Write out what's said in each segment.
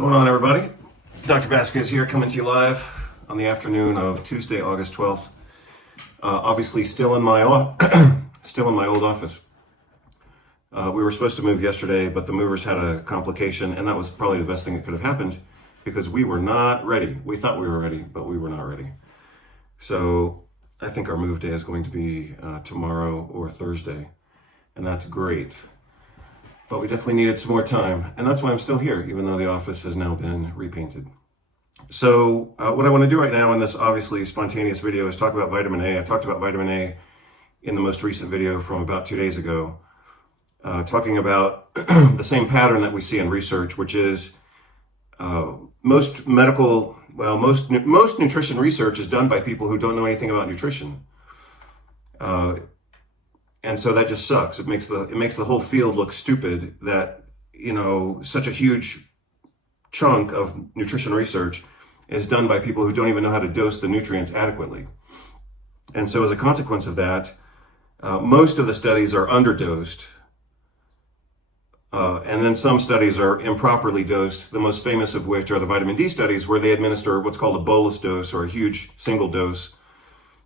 Going on, everybody? Dr. Vasquez here, coming to you live on the afternoon of Tuesday, August 12th. Obviously, still in my old office. We were supposed to move yesterday, but the movers had a complication, and that was probably the best thing that could have happened because we were not ready. We thought we were ready, but we were not ready. So I think our move day is going to be tomorrow or Thursday, and that's great. But we definitely needed some more time, and that's why I'm still here, even though the office has now been repainted. So what I want to do right now in this obviously spontaneous video is talk about vitamin A. I talked about vitamin A in the most recent video from about 2 days ago, talking about the same pattern that we see in research, which is most nutrition research is done by people who don't know anything about nutrition. And so that just sucks. It makes the whole field look stupid that, such a huge chunk of nutrition research is done by people who don't even know how to dose the nutrients adequately. And so as a consequence of that, most of the studies are underdosed. And then some studies are improperly dosed, the most famous of which are the vitamin D studies, where they administer what's called a bolus dose or a huge single dose,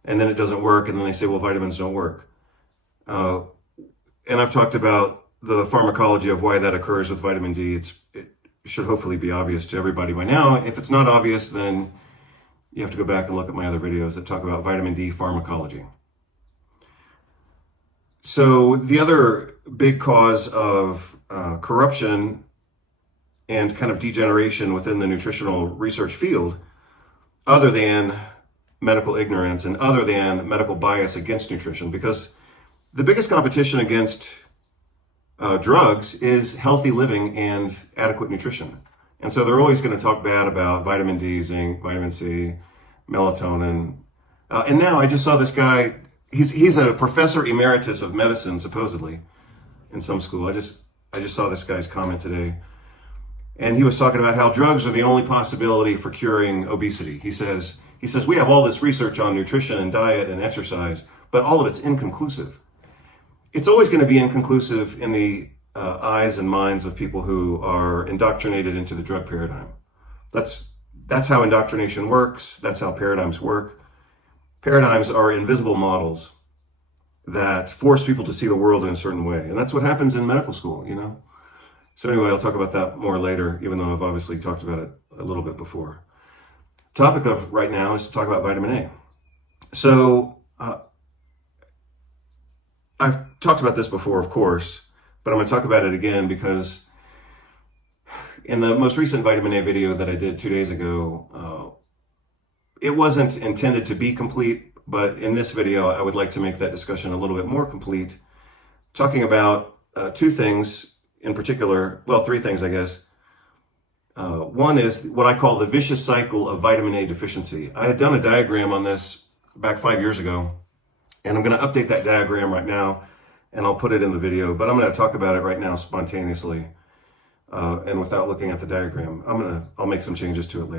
and then it doesn't work, and then they say, well, vitamins don't work. And I've talked about the pharmacology of why that occurs with vitamin D. It should hopefully be obvious to everybody by now. If it's not obvious, then you have to go back and look at my other videos that talk about vitamin D pharmacology. So the other big cause of corruption and kind of degeneration within the nutritional research field, other than medical ignorance and other than medical bias against nutrition, because the biggest competition against drugs is healthy living and adequate nutrition. And so they're always going to talk bad about vitamin D, zinc, vitamin C, melatonin. And now I just saw this guy, he's a professor emeritus of medicine, supposedly, in some school. I just saw this guy's comment today. And he was talking about how drugs are the only possibility for curing obesity. He says, we have all this research on nutrition and diet and exercise, but all of it's inconclusive. It's always going to be inconclusive in the eyes and minds of people who are indoctrinated into the drug paradigm. That's how indoctrination works. That's how paradigms work. Paradigms are invisible models that force people to see the world in a certain way. And that's what happens in medical school, So anyway, I'll talk about that more later, even though I've obviously talked about it a little bit before. Topic of right now is to talk about vitamin A. So, I've talked about this before, of course, but I'm going to talk about it again because in the most recent vitamin A video that I did 2 days ago, it wasn't intended to be complete, but in this video, I would like to make that discussion a little bit more complete, talking about two things in particular, well, three things, I guess. One is what I call the vicious cycle of vitamin A deficiency. I had done a diagram on this back 5 years ago, and I'm going to update that diagram right now, and I'll put it in the video, but I'm going to talk about it right now spontaneously, and without looking at the diagram. I'll make some changes to it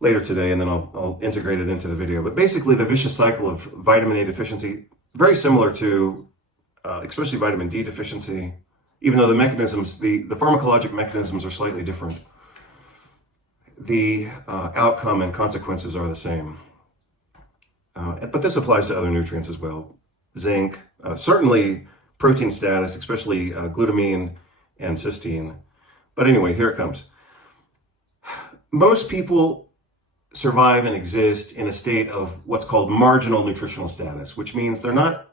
later today, and then I'll integrate it into the video. But basically, the vicious cycle of vitamin A deficiency, very similar to especially vitamin D deficiency, even though the mechanisms, the pharmacologic mechanisms are slightly different. The outcome and consequences are the same. But this applies to other nutrients as well. Zinc, certainly protein status, especially glutamine and cysteine. But anyway, here it comes. Most people survive and exist in a state of what's called marginal nutritional status, which means they're not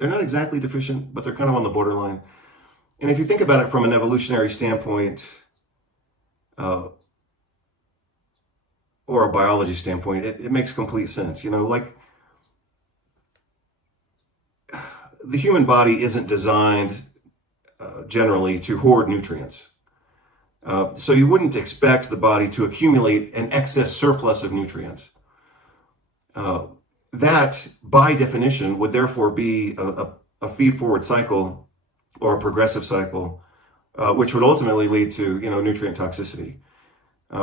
exactly deficient, but they're kind of on the borderline. And if you think about it from an evolutionary standpoint, or a biology standpoint, it makes complete sense. Like the human body isn't designed generally to hoard nutrients. So you wouldn't expect the body to accumulate an excess surplus of nutrients. That, by definition, would therefore be a feed-forward cycle or a progressive cycle, which would ultimately lead to nutrient toxicity.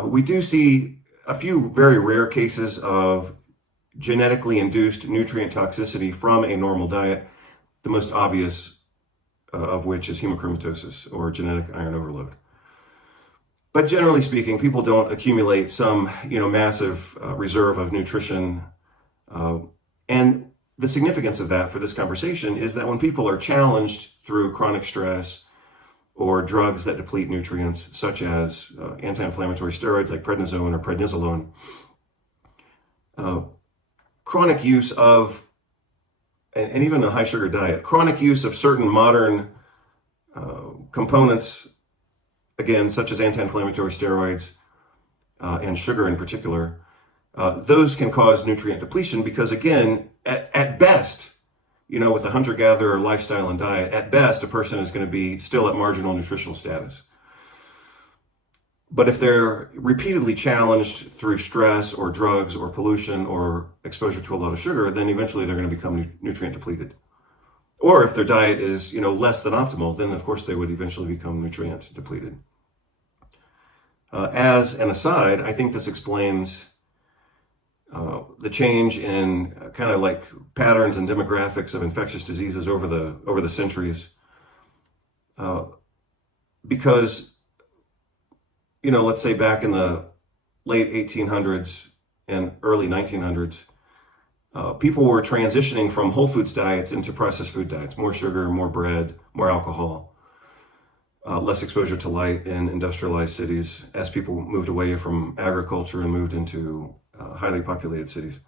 We do see a few very rare cases of genetically induced nutrient toxicity from a normal diet, the most obvious of which is hemochromatosis or genetic iron overload. But generally speaking, people don't accumulate some, massive reserve of nutrition. And the significance of that for this conversation is that when people are challenged through chronic stress or drugs that deplete nutrients, such as anti-inflammatory steroids like prednisone or prednisolone, chronic use of, and even a high sugar diet, chronic use of certain modern components, again, such as anti-inflammatory steroids and sugar in particular, those can cause nutrient depletion because, again, at best, with a hunter-gatherer lifestyle and diet, at best, a person is going to be still at marginal nutritional status. But if they're repeatedly challenged through stress or drugs or pollution or exposure to a lot of sugar, then eventually they're going to become nutrient depleted. Or if their diet is, less than optimal, then of course they would eventually become nutrient depleted. As an aside, I think this explains the change in kind of like patterns and demographics of infectious diseases over the centuries. Because, let's say back in the late 1800s and early 1900s, people were transitioning from whole foods diets into processed food diets, more sugar, more bread, more alcohol, less exposure to light in industrialized cities as people moved away from agriculture and moved into highly populated cities.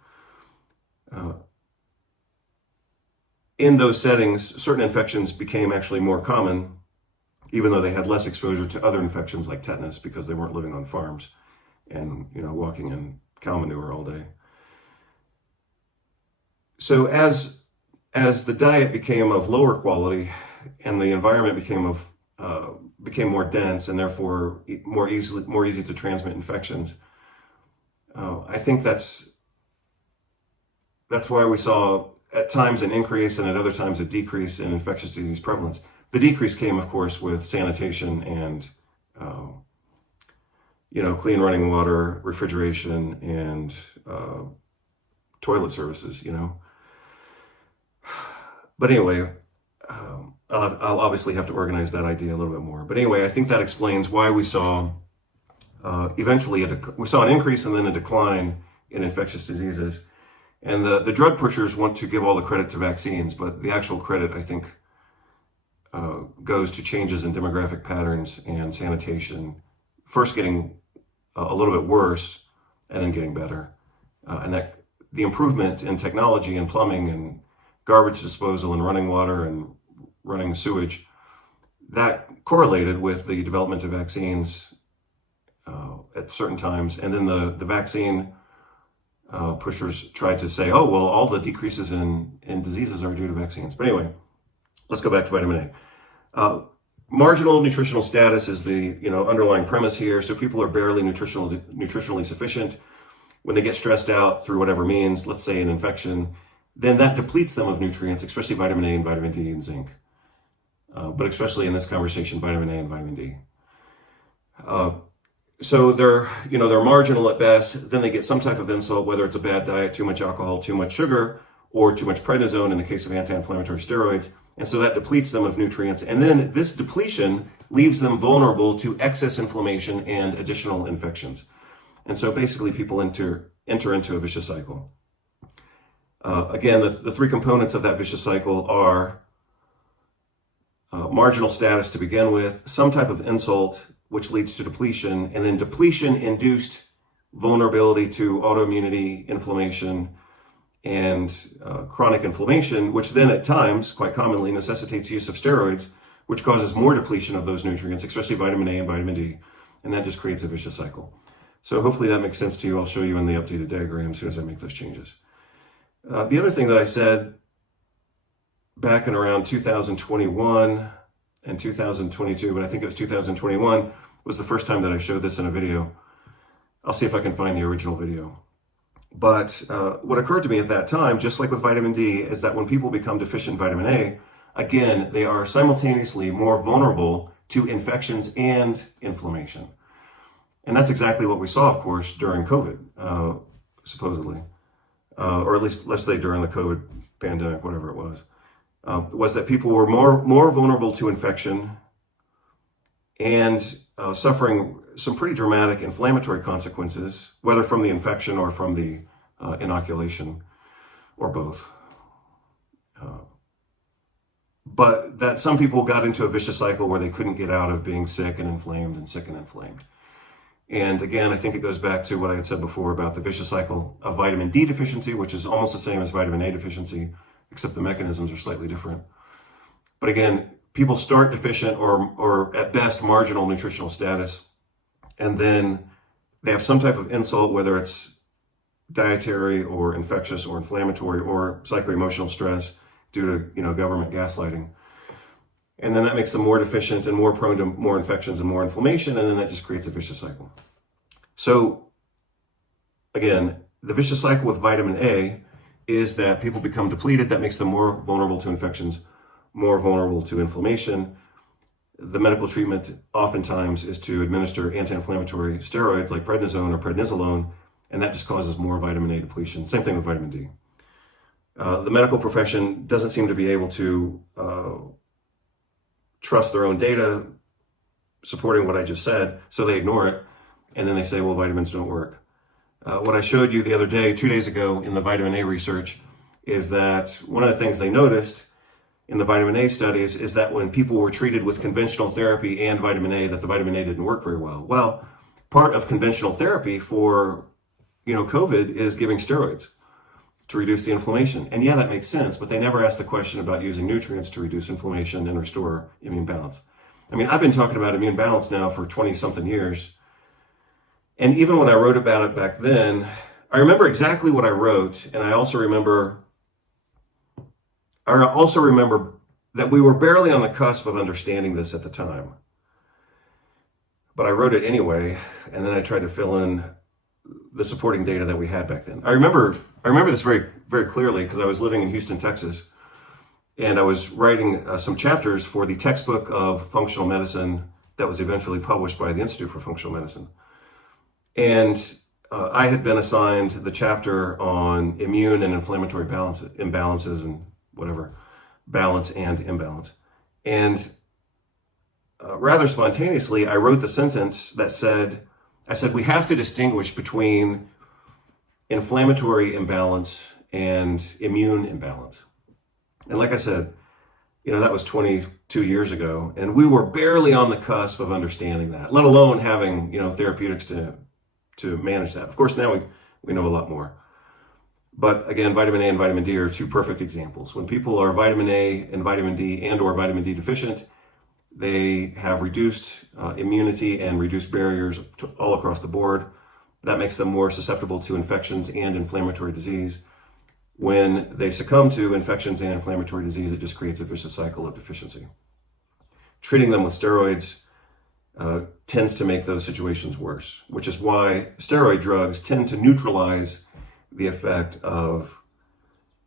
In those settings, certain infections became actually more common, even though they had less exposure to other infections like tetanus because they weren't living on farms and, walking in cow manure all day. So as the diet became of lower quality and the environment became more dense and therefore more easy to transmit infections, I think that's why we saw at times an increase and at other times a decrease in infectious disease prevalence. The decrease came, of course, with sanitation and clean running water, refrigeration, and toilet services. But anyway, I'll obviously have to organize that idea a little bit more. But anyway, I think that explains why we saw eventually we saw an increase and then a decline in infectious diseases. And the drug pushers want to give all the credit to vaccines, but the actual credit, I think, goes to changes in demographic patterns and sanitation, first getting a little bit worse and then getting better. And that the improvement in technology and plumbing and garbage disposal and running water and running sewage, that correlated with the development of vaccines at certain times. And then the vaccine pushers tried to say, oh, well, all the decreases in diseases are due to vaccines. But anyway, let's go back to vitamin A. Marginal nutritional status is the underlying premise here. So people are barely nutritionally sufficient. When they get stressed out through whatever means, let's say an infection, then that depletes them of nutrients, especially vitamin A and vitamin D and zinc. But especially in this conversation, vitamin A and vitamin D. So they're marginal at best. Then they get some type of insult, whether it's a bad diet, too much alcohol, too much sugar, or too much prednisone in the case of anti-inflammatory steroids. And so that depletes them of nutrients. And then this depletion leaves them vulnerable to excess inflammation and additional infections. And so basically people enter into a vicious cycle. Again, the three components of that vicious cycle are marginal status to begin with, some type of insult, which leads to depletion, and then depletion-induced vulnerability to autoimmunity, inflammation, and chronic inflammation, which then at times, quite commonly, necessitates use of steroids, which causes more depletion of those nutrients, especially vitamin A and vitamin D, and that just creates a vicious cycle. So hopefully that makes sense to you. I'll show you in the updated diagram as soon as I make those changes. The other thing that I said back in around 2021 and 2022, but I think it was 2021, was the first time that I showed this in a video. I'll see if I can find the original video. But what occurred to me at that time, just like with vitamin D, is that when people become deficient in vitamin A, again, they are simultaneously more vulnerable to infections and inflammation. And that's exactly what we saw, of course, during COVID, supposedly. Or at least, let's say during the COVID pandemic, whatever it was that people were more vulnerable to infection and suffering some pretty dramatic inflammatory consequences, whether from the infection or from the inoculation, or both. But that some people got into a vicious cycle where they couldn't get out of being sick and inflamed and sick and inflamed. And again, I think it goes back to what I had said before about the vicious cycle of vitamin D deficiency, which is almost the same as vitamin A deficiency, except the mechanisms are slightly different. But again, people start deficient or at best marginal nutritional status, and then they have some type of insult, whether it's dietary or infectious or inflammatory or psycho-emotional stress due to government gaslighting. And then that makes them more deficient and more prone to more infections and more inflammation, and then that just creates a vicious cycle. So again, the vicious cycle with vitamin A is that people become depleted. That makes them more vulnerable to infections, more vulnerable to inflammation. The medical treatment oftentimes is to administer anti-inflammatory steroids like prednisone or prednisolone, and that just causes more vitamin A depletion. Same thing with vitamin D. The medical profession doesn't seem to be able to trust their own data supporting what I just said, so they ignore it, and then they say, well, vitamins don't work. What I showed you the other day, 2 days ago, in the vitamin A research, is that one of the things they noticed in the vitamin A studies is that when people were treated with conventional therapy and vitamin A, that the vitamin A didn't work very well. Well, part of conventional therapy for COVID is giving steroids to reduce the inflammation. And yeah, that makes sense, but they never asked the question about using nutrients to reduce inflammation and restore immune balance. I mean, I've been talking about immune balance now for 20-something years. And even when I wrote about it back then, I remember exactly what I wrote. And I also remember that we were barely on the cusp of understanding this at the time. But I wrote it anyway, and then I tried to fill in the supporting data that we had back then. I remember this very, very clearly because I was living in Houston, Texas, and I was writing some chapters for the textbook of functional medicine that was eventually published by the Institute for Functional Medicine. And I had been assigned the chapter on immune and inflammatory imbalances and whatever, balance and imbalance. And rather spontaneously, I wrote the sentence that said, we have to distinguish between inflammatory imbalance and immune imbalance. And like I said, that was 22 years ago, and we were barely on the cusp of understanding that, let alone having, therapeutics to manage that. Of course, now we know a lot more. But again, vitamin A and vitamin D are two perfect examples. When people are vitamin A and vitamin D and or vitamin D deficient, they have reduced immunity and reduced barriers all across the board. That makes them more susceptible to infections and inflammatory disease. When they succumb to infections and inflammatory disease, it just creates a vicious cycle of deficiency. Treating them with steroids tends to make those situations worse, which is why steroid drugs tend to neutralize the effect of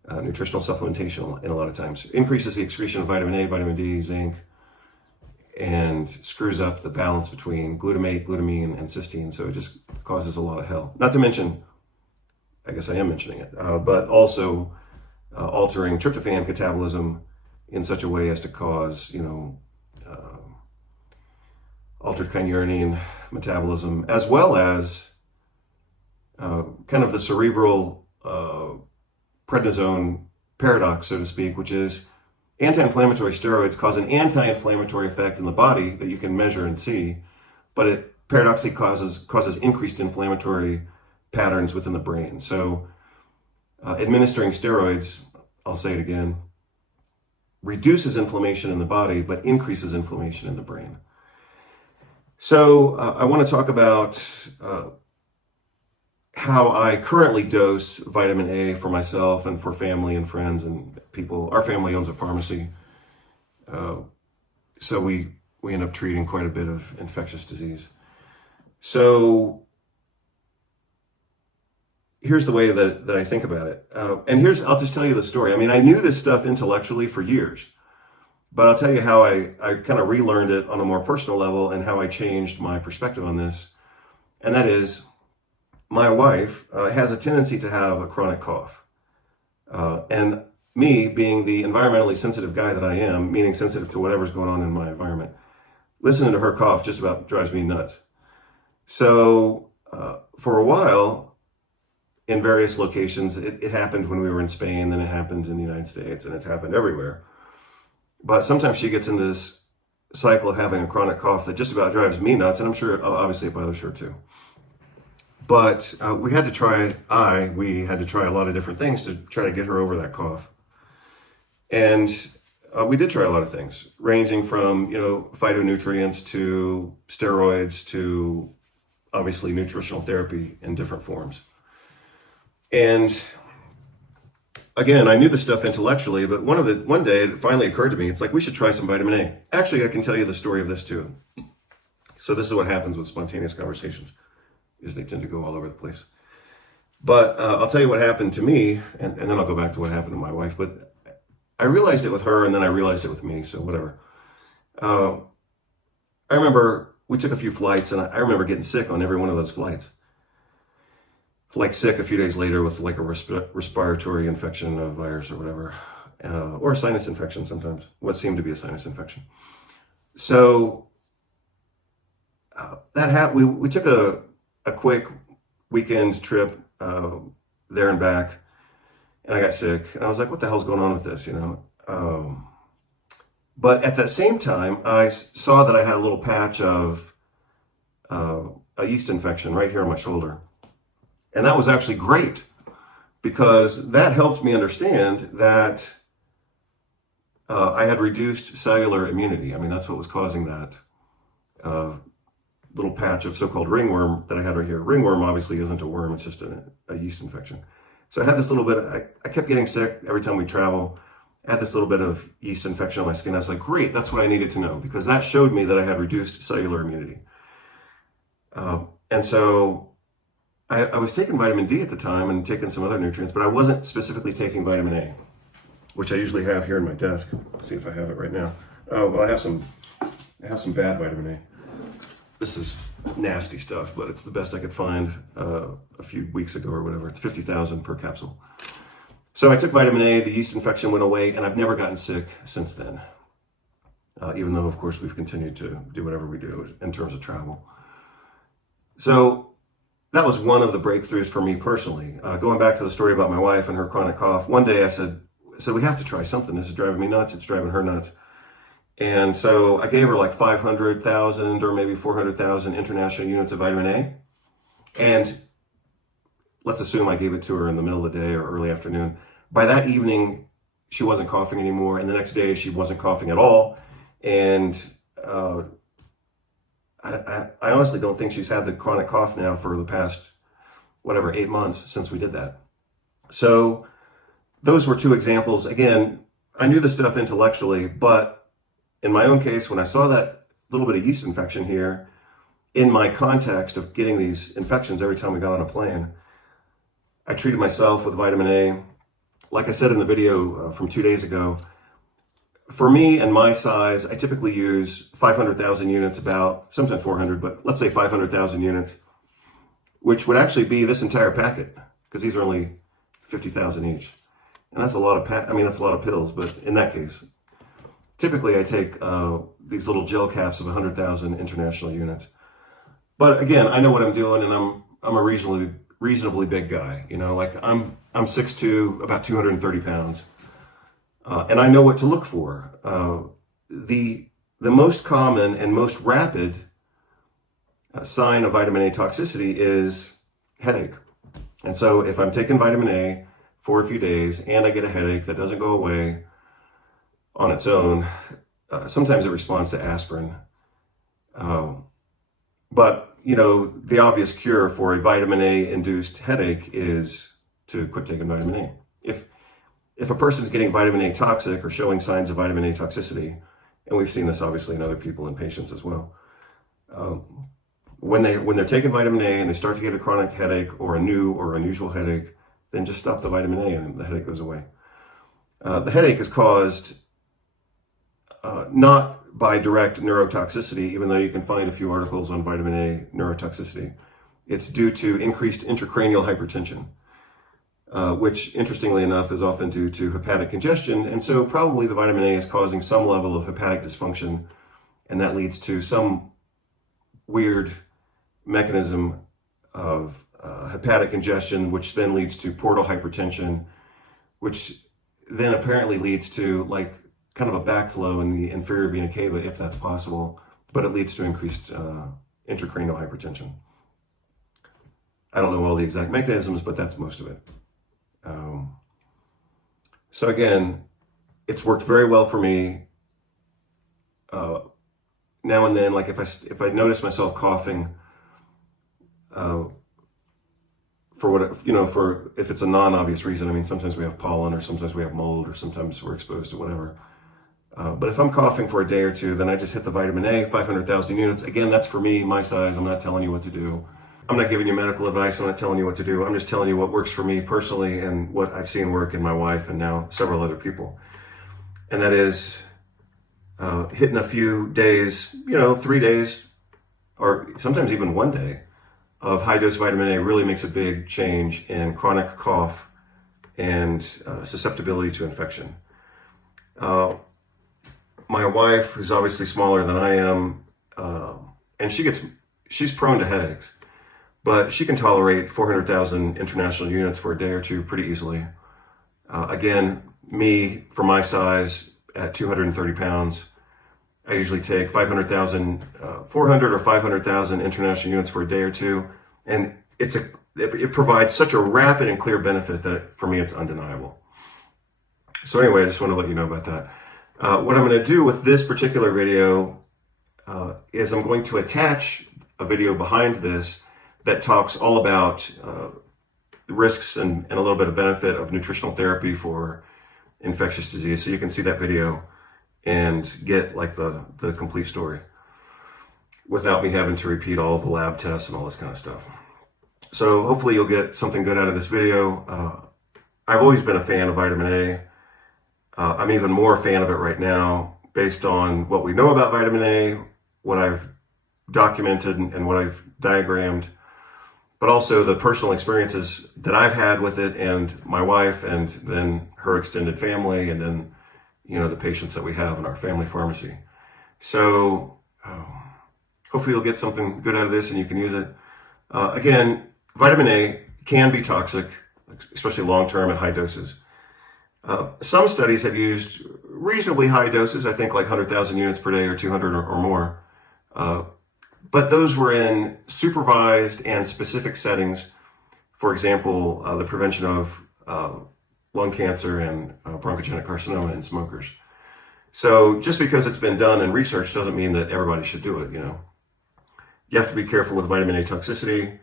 nutritional supplementation in a lot of times. It increases the excretion of vitamin A, vitamin D, zinc, and screws up the balance between glutamate, glutamine, and cysteine. So it just causes a lot of hell. Not to mention, I guess I am mentioning it, but also altering tryptophan catabolism in such a way as to cause, altered kynurenine metabolism, as well as kind of the cerebral prednisone paradox, so to speak, which is anti-inflammatory steroids cause an anti-inflammatory effect in the body that you can measure and see, but it paradoxically causes increased inflammatory patterns within the brain. So administering steroids, I'll say it again, reduces inflammation in the body, but increases inflammation in the brain. So I want to talk about how I currently dose vitamin A for myself and for family and friends and people. Our family owns a pharmacy, so we end up treating quite a bit of infectious disease. So here's the way that I think about it. And I'll just tell you the story. I mean, I knew this stuff intellectually for years, but I'll tell you how I kind of relearned it on a more personal level and how I changed my perspective on this. And that is, my wife has a tendency to have a chronic cough. And me, being the environmentally sensitive guy that I am, meaning sensitive to whatever's going on in my environment, listening to her cough just about drives me nuts. So for a while, in various locations, it happened when we were in Spain, then it happened in the United States, and it's happened everywhere. But sometimes she gets into this cycle of having a chronic cough that just about drives me nuts, and I'm sure, obviously, it bothers her too. But we had to try a lot of different things to try to get her over that cough. And we did try a lot of things, ranging from, phytonutrients to steroids to obviously nutritional therapy in different forms. And again, I knew this stuff intellectually, but one day it finally occurred to me, it's like, we should try some vitamin A. Actually, I can tell you the story of this too. So this is what happens with spontaneous conversations, is they tend to go all over the place. But I'll tell you what happened to me, and then I'll go back to what happened to my wife. But I realized it with her, and then I realized it with me, so whatever. I remember we took a few flights, and I remember getting sick on every one of those flights. Like sick a few days later with like a respiratory infection, a virus or whatever, or a sinus infection sometimes, what seemed to be a sinus infection. So we took a quick weekend trip there and back, and I got sick, and I was like, what the hell's going on with this, But at that same time, I saw that I had a little patch of a yeast infection right here on my shoulder. And that was actually great, because that helped me understand that I had reduced cellular immunity. I mean, that's what was causing that little patch of so-called ringworm that I had right here. Ringworm obviously isn't a worm, it's just a yeast infection. So I had this little bit, I kept getting sick every time we travel. I had this little bit of yeast infection on my skin. I was like, great, that's what I needed to know, because that showed me that I had reduced cellular immunity. And so I was taking vitamin D at the time and taking some other nutrients, but I wasn't specifically taking vitamin A, which I usually have here in my desk. Let's see if I have it right now. Oh, well, I have some bad vitamin A. This is nasty stuff, but it's the best I could find a few weeks ago or whatever. It's 50,000 per capsule. So I took vitamin A, the yeast infection went away, and I've never gotten sick since then. Even though, of course, we've continued to do whatever we do in terms of travel. So that was one of the breakthroughs for me personally. Going back to the story about my wife and her chronic cough, one day I said, we have to try something. This is driving me nuts. It's driving her nuts. And so I gave her like 500,000 or maybe 400,000 international units of vitamin A. And let's assume I gave it to her in the middle of the day or early afternoon. By that evening, she wasn't coughing anymore. And the next day, she wasn't coughing at all. And I honestly don't think she's had the chronic cough now for the past, 8 months since we did that. So those were two examples. Again, I knew this stuff intellectually, but in my own case, when I saw that little bit of yeast infection here, in my context of getting these infections every time we got on a plane, I treated myself with vitamin A. Like I said in the video from 2 days ago, for me and my size, I typically use 500,000 units, about, sometimes 400, but let's say 500,000 units, which would actually be this entire packet, because these are only 50,000 each. And that's a lot of that's a lot of pills, but in that case, typically I take these little gel caps of 100,000 international units. But again, I know what I'm doing, and I'm a reasonably big guy. I'm 6'2", about 230 pounds. And I know what to look for. The most common and most rapid sign of vitamin A toxicity is headache. And so if I'm taking vitamin A for a few days and I get a headache that doesn't go away on its own, sometimes it responds to aspirin. But, the obvious cure for a vitamin A induced headache is to quit taking vitamin A. If a person's getting vitamin A toxic or showing signs of vitamin A toxicity, and we've seen this obviously in other people and patients as well, when they're taking vitamin A and they start to get a chronic headache or a new or unusual headache, then just stop the vitamin A and the headache goes away. The headache is caused not by direct neurotoxicity, even though you can find a few articles on vitamin A neurotoxicity. It's due to increased intracranial hypertension, which interestingly enough is often due to hepatic congestion. And so probably the vitamin A is causing some level of hepatic dysfunction and that leads to some weird mechanism of hepatic congestion, which then leads to portal hypertension, which then apparently leads to like kind of a backflow in the inferior vena cava, if that's possible, but it leads to increased intracranial hypertension. I don't know all the exact mechanisms, but that's most of it. So again, it's worked very well for me. Now and then, like if I notice myself coughing, for what, you know, for if it's a non-obvious reason. I mean, sometimes we have pollen, or sometimes we have mold, or sometimes we're exposed to whatever. But if I'm coughing for a day or two, then I just hit the vitamin A, 500,000 units. Again, that's for me, my size. I'm not telling you what to do. I'm not giving you medical advice. I'm not telling you what to do. I'm just telling you what works for me personally and what I've seen work in my wife and now several other people. And that is hitting a few days, 3 days, or sometimes even 1 day of high-dose vitamin A really makes a big change in chronic cough and susceptibility to infection. My wife, who's obviously smaller than I am, and she's prone to headaches, but she can tolerate 400,000 international units for a day or two pretty easily. Again, me, for my size, at 230 pounds, I usually take 400 or 500,000 international units for a day or two, and it provides such a rapid and clear benefit that for me it's undeniable. So anyway, I just want to let you know about that. What I'm going to do with this particular video is I'm going to attach a video behind this that talks all about the risks and a little bit of benefit of nutritional therapy for infectious disease. So you can see that video and get like the complete story without me having to repeat all the lab tests and all this kind of stuff. So hopefully you'll get something good out of this video. I've always been a fan of vitamin A. I'm even more a fan of it right now based on what we know about vitamin A, what I've documented and what I've diagrammed, but also the personal experiences that I've had with it and my wife and then her extended family and then, the patients that we have in our family pharmacy. So hopefully you'll get something good out of this and you can use it. Again, vitamin A can be toxic, especially long-term at high doses. Some studies have used reasonably high doses, I think like 100,000 units per day or 200 or more. But those were in supervised and specific settings. For example, the prevention of lung cancer and bronchogenic carcinoma in smokers. So just because it's been done in research doesn't mean that everybody should do it, You have to be careful with vitamin A toxicity.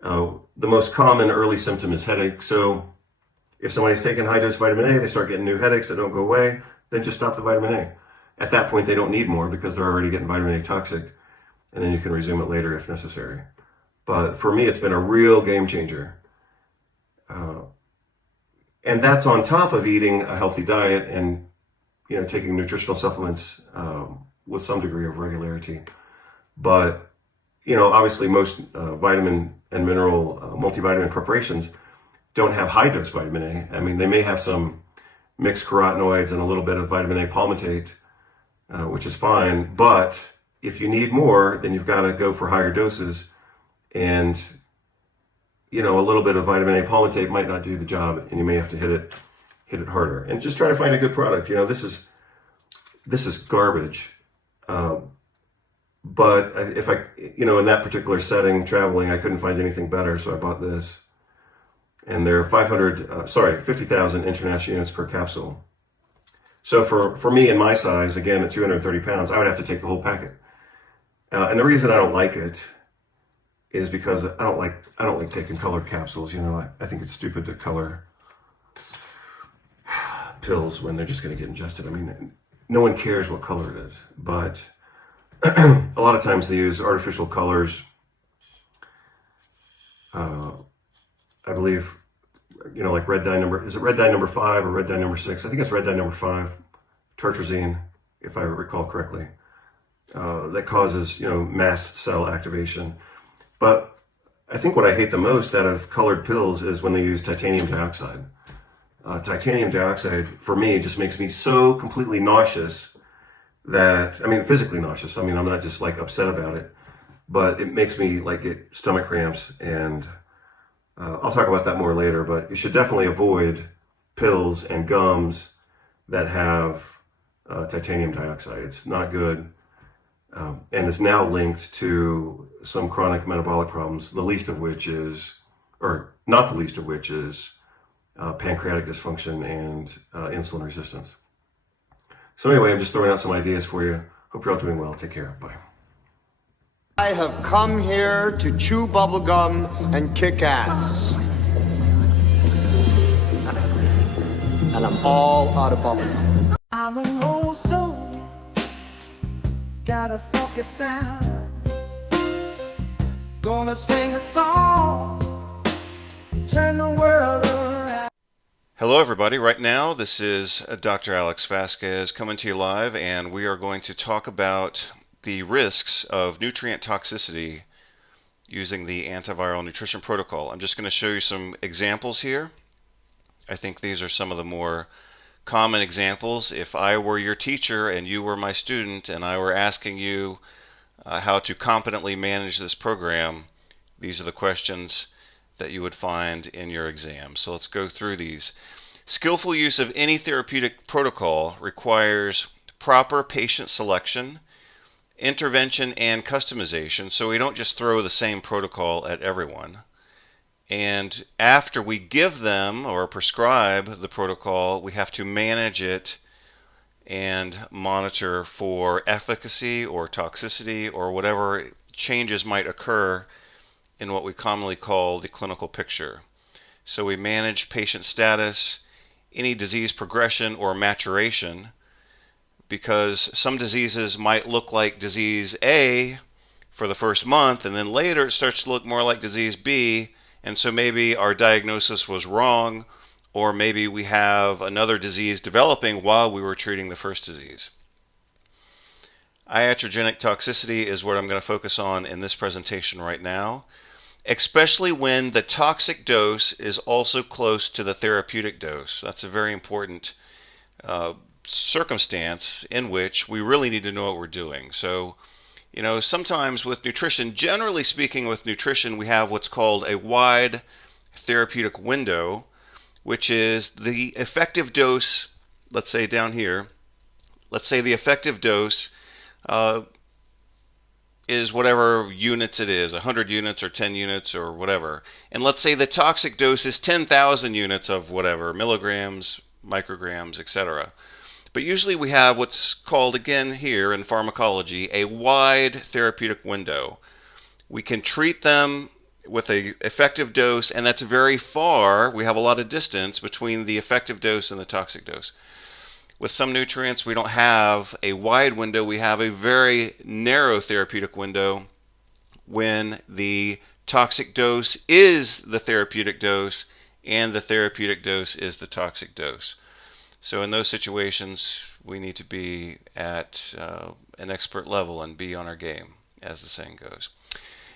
The most common early symptom is headache. So if somebody's taking high-dose vitamin A, they start getting new headaches that don't go away, then just stop the vitamin A. At that point, they don't need more because they're already getting vitamin A toxic, and then you can resume it later if necessary. But for me, it's been a real game changer. And that's on top of eating a healthy diet and, taking nutritional supplements with some degree of regularity. But, obviously most vitamin and mineral multivitamin preparations don't have high-dose vitamin A. I mean, they may have some mixed carotenoids and a little bit of vitamin A palmitate, which is fine. But if you need more, then you've got to go for higher doses. And, a little bit of vitamin A palmitate might not do the job, and you may have to hit it harder. And just try to find a good product. This is garbage. But if I, in that particular setting, traveling, I couldn't find anything better, so I bought this. And they're 50,000 international units per capsule. So for me and my size, again, at 230 pounds, I would have to take the whole packet. And the reason I don't like it is because I don't like taking colored capsules. I think it's stupid to color pills when they're just going to get ingested. I mean, no one cares what color it is, but a lot of times they use artificial colors. I believe, like red dye is it red dye number 5 or red dye number 6? I think it's red dye number 5, tartrazine, if I recall correctly, that causes, mast cell activation. But I think what I hate the most out of colored pills is when they use titanium dioxide. Titanium dioxide, for me, just makes me so completely nauseous that, I mean, physically nauseous. I mean, I'm not just like upset about it, but it makes me like get stomach cramps, and I'll talk about that more later. But you should definitely avoid pills and gums that have titanium dioxide. It's not good, and is now linked to some chronic metabolic problems, the least of which is, or not the least of which is, pancreatic dysfunction and insulin resistance. So anyway, I'm just throwing out some ideas for you. Hope you're all doing well. Take care. Bye. I have come here to chew bubblegum and kick ass. And I'm all out of bubblegum. I'm an old soul, got a funky sound. Gonna sing a song, turn the world around. Hello everybody, right now this is Dr. Alex Vasquez coming to you live, and we are going to talk about the risks of nutrient toxicity using the antiviral nutrition protocol. I'm just going to show you some examples here. I think these are some of the more common examples. If I were your teacher and you were my student and I were asking you how to competently manage this program, these are the questions that you would find in your exam. So let's go through these. Skillful use of any therapeutic protocol requires proper patient selection, intervention, and customization, so we don't just throw the same protocol at everyone. And after we give them or prescribe the protocol, we have to manage it and monitor for efficacy or toxicity or whatever changes might occur in what we commonly call the clinical picture. So we manage patient status, any disease progression or maturation, because some diseases might look like disease A for the first month, and then later it starts to look more like disease B, and so maybe our diagnosis was wrong, or maybe we have another disease developing while we were treating the first disease. Iatrogenic toxicity is what I'm going to focus on in this presentation right now, especially when the toxic dose is also close to the therapeutic dose. That's a very important circumstance in which we really need to know what we're doing. So, you know, sometimes with nutrition, generally speaking with nutrition, we have what's called a wide therapeutic window, which is the effective dose. Let's say down here, let's say the effective dose is whatever units it is, 100 units or 10 units or whatever. And let's say the toxic dose is 10,000 units of whatever, milligrams, micrograms, etc. But usually we have what's called, again here in pharmacology, a wide therapeutic window. We can treat them with an effective dose, and that's very far. We have a lot of distance between the effective dose and the toxic dose. With some nutrients, we don't have a wide window. We have a very narrow therapeutic window when the toxic dose is the therapeutic dose and the therapeutic dose is the toxic dose. So in those situations, we need to be at an expert level and be on our game, as the saying goes.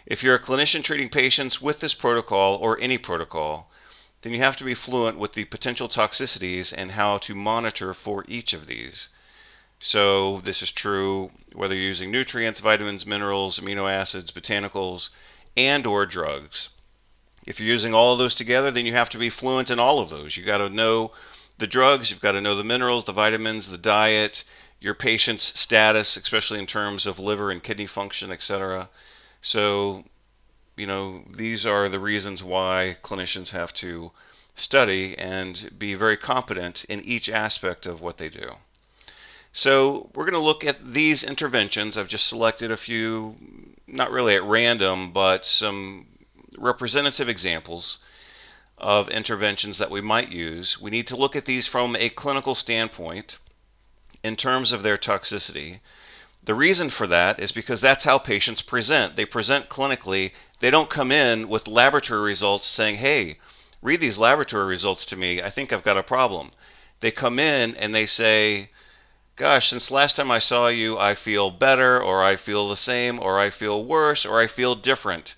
If you're a clinician treating patients with this protocol or any protocol, then you have to be fluent with the potential toxicities and how to monitor for each of these. So this is true whether you're using nutrients, vitamins, minerals, amino acids, botanicals, and or drugs. If you're using all of those together, then you have to be fluent in all of those. You've got to know the drugs, you've got to know the minerals, the vitamins, the diet, your patient's status, especially in terms of liver and kidney function, etc. So, you know, these are the reasons why clinicians have to study and be very competent in each aspect of what they do. So we're going to look at these interventions. I've just selected a few, not really at random, but some representative examples of interventions that we might use. We need to look at these from a clinical standpoint in terms of their toxicity. The reason for that is because that's how patients present. They present clinically. They don't come in with laboratory results saying, hey, read these laboratory results to me. I think I've got a problem. They come in and they say, gosh, since last time I saw you, I feel better, or I feel the same, or I feel worse, or I feel different.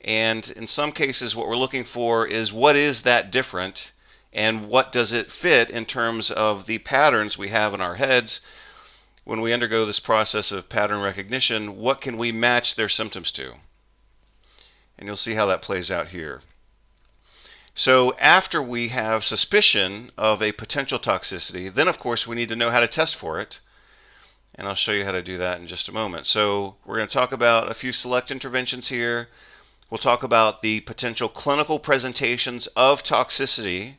And in some cases, what we're looking for is what is that different and what does it fit in terms of the patterns we have in our heads. when we undergo this process of pattern recognition, what can we match their symptoms to? And you'll see how that plays out here. So after we have suspicion of a potential toxicity, then of course we need to know how to test for it. And I'll show you how to do that in just a moment. So we're going to talk about a few select interventions here. We'll talk about the potential clinical presentations of toxicity.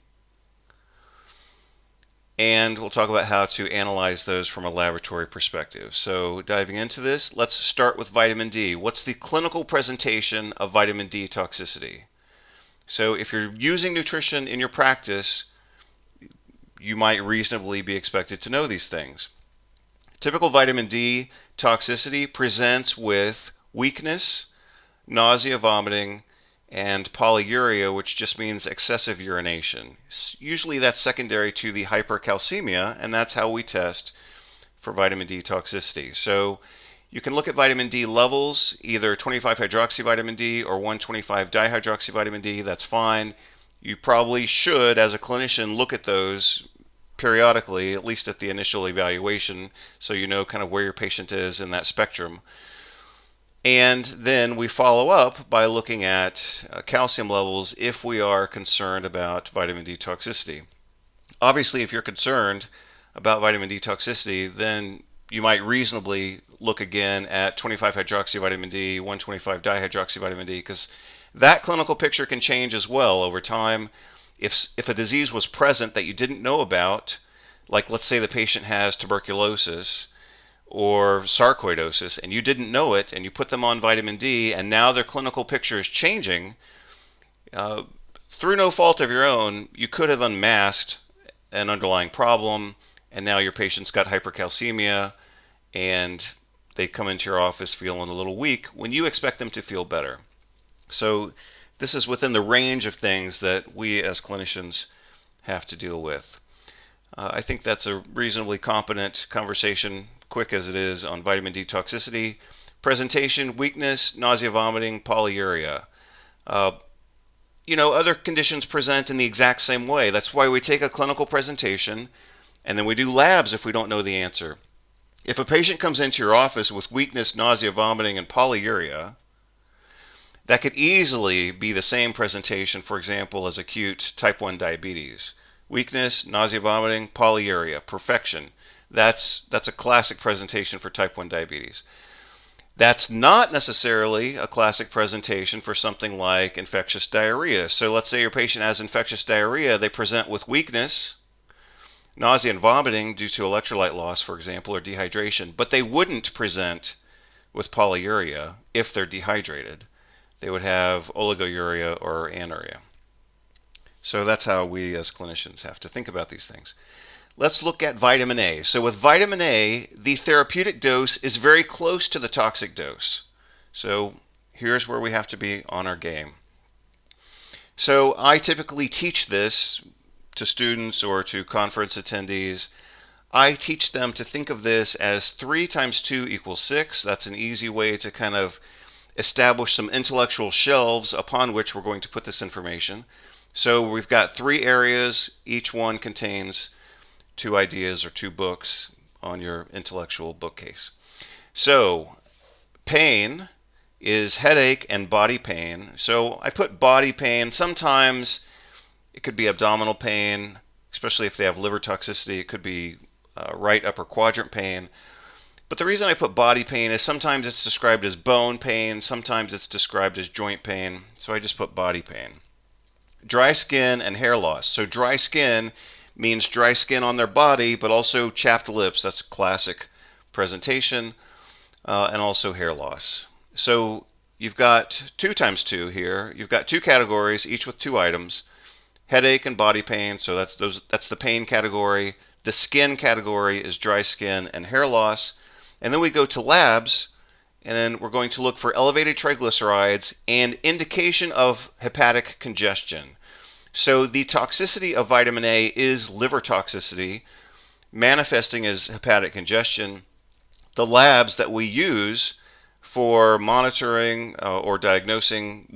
And we'll talk about how to analyze those from a laboratory perspective. So diving into this, let's start with vitamin D. What's the clinical presentation of vitamin D toxicity? So if you're using nutrition in your practice, you might reasonably be expected to know these things. Typical vitamin D toxicity presents with weakness, nausea, vomiting, and polyuria, which just means excessive urination. Usually that's secondary to the hypercalcemia, and that's how we test for vitamin D toxicity. So you can look at vitamin D levels, either 25-hydroxyvitamin D or 1,25-dihydroxyvitamin D. That's fine. You probably should, as a clinician, look at those periodically, at least at the initial evaluation, so you know kind of where your patient is in that spectrum. And then we follow up by looking at calcium levels if we are concerned about vitamin D toxicity. Obviously, if you're concerned about vitamin D toxicity, then you might reasonably look again at 25-hydroxyvitamin D, 1,25-dihydroxyvitamin D, because that clinical picture can change as well over time. If a disease was present that you didn't know about, like let's say the patient has tuberculosis or sarcoidosis and you didn't know it, and you put them on vitamin D and now their clinical picture is changing, through no fault of your own, you could have unmasked an underlying problem, and now your patient's got hypercalcemia and they come into your office feeling a little weak when you expect them to feel better. So this is within the range of things that we as clinicians have to deal with. I think that's a reasonably competent conversation, quick as it is, on vitamin D toxicity. Presentation, weakness, nausea, vomiting, polyuria. Other conditions present in the exact same way. That's why we take a clinical presentation and then we do labs if we don't know the answer. If a patient comes into your office with weakness, nausea, vomiting, and polyuria, that could easily be the same presentation, for example, as acute type 1 diabetes. Weakness, nausea, vomiting, polyuria, perfection. That's a classic presentation for type 1 diabetes. That's not necessarily a classic presentation for something like infectious diarrhea. So let's say your patient has infectious diarrhea, they present with weakness, nausea and vomiting due to electrolyte loss, for example, or dehydration, but they wouldn't present with polyuria if they're dehydrated. They would have oliguria or anuria. So that's how we as clinicians have to think about these things. Let's look at vitamin A. So with vitamin A, the therapeutic dose is very close to the toxic dose. So here's where we have to be on our game. So I typically teach this to students or to conference attendees. I teach them to think of this as 3 × 2 = 6. That's an easy way to kind of establish some intellectual shelves upon which we're going to put this information. So we've got 3 areas. Each one contains 2 ideas or 2 books on your intellectual bookcase. So pain is headache and body pain. So I put body pain. Sometimes it could be abdominal pain, especially if they have liver toxicity. It could be right upper quadrant pain. But the reason I put body pain is sometimes it's described as bone pain, sometimes it's described as joint pain, so I just put body pain. Dry skin and hair loss. So dry skin means dry skin on their body, but also chapped lips. That's classic presentation, and also hair loss. So you've got 2 × 2 here. You've got 2 categories, each with 2 items. Headache and body pain, so that's the pain category. The skin category is dry skin and hair loss. And then we go to labs, and then we're going to look for elevated triglycerides and indication of hepatic congestion. So the toxicity of vitamin A is liver toxicity, manifesting as hepatic congestion. The labs that we use for monitoring or diagnosing